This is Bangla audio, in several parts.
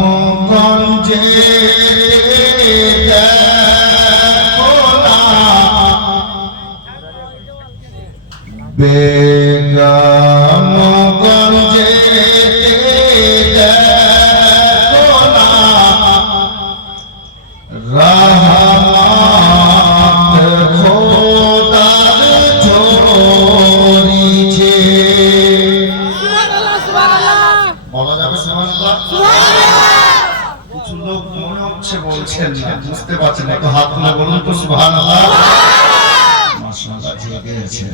বেগমগঞ্জে দেখো না বেগমগঞ্জে দেখো না রহমত খোদার ঝরিছে। বলা যাবে সুবহানাল্লাহ? কিছু লোক মনে হচ্ছে বলছেন না, বুঝতে পারছেন না, একটু হাত তুলে বলুন তো সুবহানাল্লাহ। মাশাআল্লাহ, জেগে গেছেন।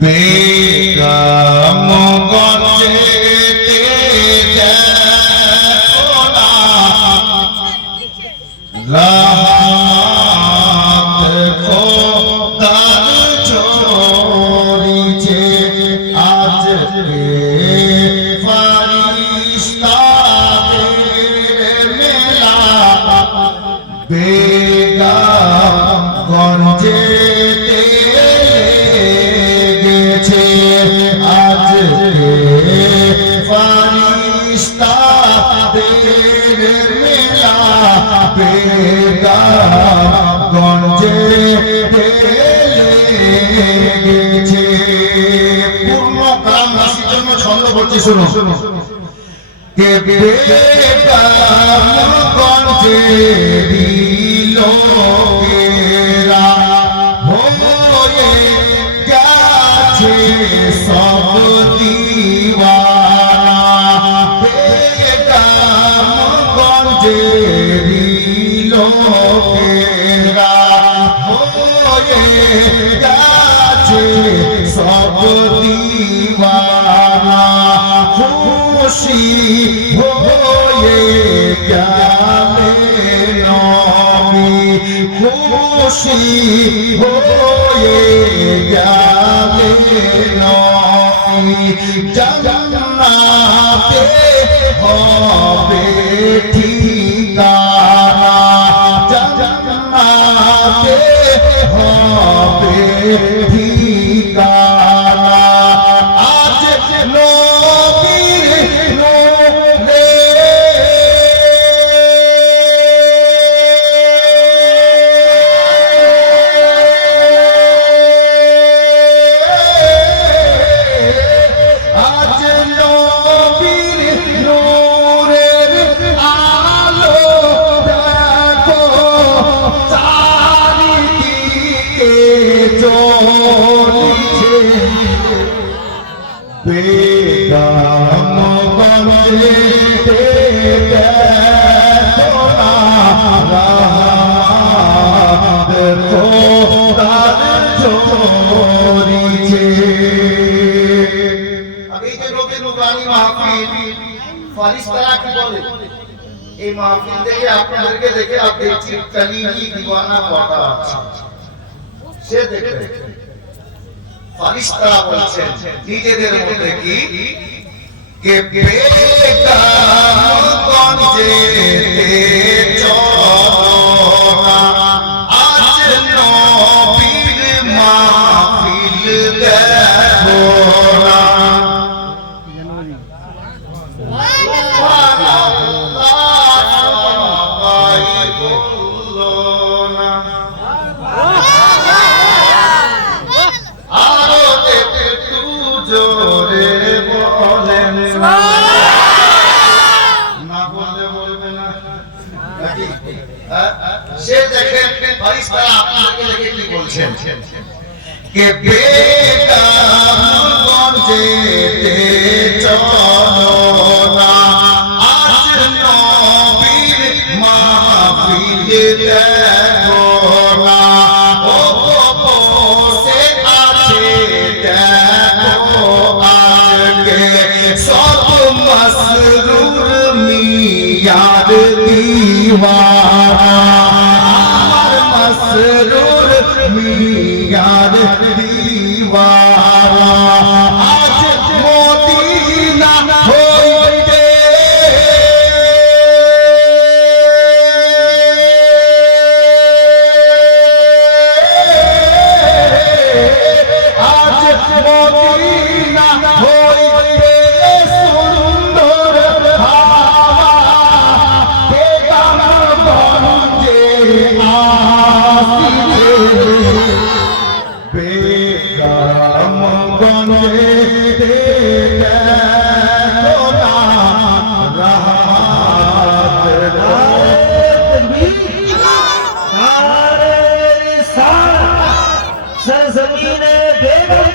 বেগমগঞ্জে দেখো না রহমত খোদার ঝরিছে। আজকে ফারিস্তাদের মেলা বেগমগঞ্জে লেগেছে। আজকে ফারিস্তাদের মেলা বেগমগঞ্জে লেগেছে। পূর্ণ গ্রামবাসীর জন্য ছন্দ বলছি, শুনো। কে বেগমগঞ্জে লোকেরা হয়ে গেছে সব দিওয়ানা। বেগমগঞ্জে লোকেরা হয়ে গেছে সব দিওয়ানা। খুশি হয়ে গেলেন নবী, খুশি হয়ে গেলেন নবী। জান্নাতে হবে ঠিকানা, জান্নাতে হবে ঠিকানা। আজ নবীর নূরে আজ নবীর নূরের আলো দেখো চারিদিকে জ্বলছে। বেগমগঞ্জে দেখো না রহমত খোদার ঝরিছে। এই যে রোগে নুরানি মাহফিল, ফারিস্তারা কি বলে? এই মাহফিল থেকে আপনাদেরকে দেখে দেখছি কালিমি দিওয়ানা কথা আছে, সে দেখে ফারিস্তারা বলছেন নিজেদের মধ্যে কি কে বেগমগঞ্জে চলো না আজ নবীর মাহফিল দেখো না। সে দেখেন ফারিস্তারা আপনাকে দেখে কি বলছেন কে বেগমগঞ্জে চলো না আজ নবীর মাহফিল দেখো না। ও বসে আছে দেখো আজকে সব মসরুর মিয়ার दीवाना मसरूर मियार दीवाना आज मोदीना होइते आज मोदीना होइते सुंदर बेगम गंजे सरजमीन बेगम